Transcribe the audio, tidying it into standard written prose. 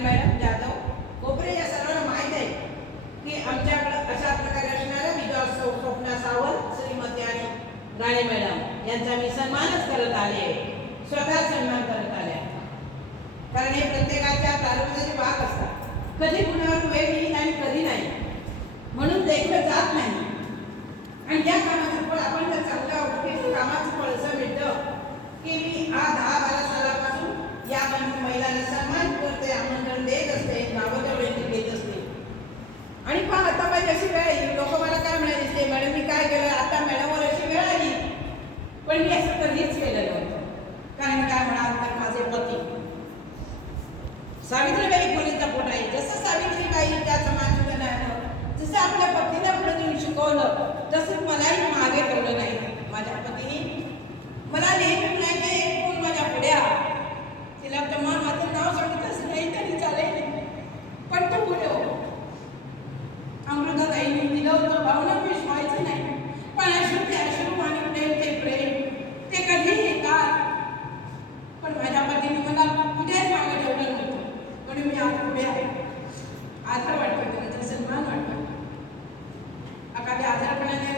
Madam, Jadhav, कोपरे या सर्वांना माहीत आहे की आमच्याकडे अशा प्रकारे असणाऱ्या विजय स्वप्ना सावंत, श्रीमती आणि राणे मॅडम यांचा मी सन्मानच करत आले, स्वतः सन्मान करत आले. कारण हे प्रत्येकाच्या प्रारंभाचे भाग असतात. कधी कुणावर वेळ येईल आणि कधी नाही, म्हणून देखलं जात नाही. आणि या कामाचं फळ आपण जर चांगल्या ओळखीचं कामाचं फळ असं मिळतं की मी 10-12 सालापासून या महिलांना सन्मान करते, आमंत्रण देत असते, नावं तेवढे देत असते. आणि पहा आता माझी अशी वेळ आली, लोक मला काय म्हणाले, मॅडम मी काय केलं, आता मॅडमवर अशी वेळ आली. पण मी असं कधीच केलं नव्हतं. कारण काय म्हणाल तर माझे पती सावित्रीबाई फुलेंचा फोटो आहे. जसं सावित्रीबाईच्या समाजोदयानं जसं आपल्या पतीला पुढे देऊन शिकवलं, तसंच मलाही मागे ठेवलं नाही. माझ्या पतीने मला नेहमी म्हणायचे, एक कोण माझ्या पुढे आ, तिला तर माझं नाव सांगितलंच नाही तरी चालेल, पण तू पुढे हो. अमृताताईंनी दिलं होतं, भावना विश्वायचं नाही, पण अश्रू ते अश्रू आणि प्रेम ते प्रेम ते कधीही येतात. पण माझ्या पतीने मला कुठेच मागे ठेवलं नव्हतं, म्हणून मी आज पुढे आहे. आदर वाटतं, त्याचा सन्मान वाटतो. एखाद्या आजारपणाने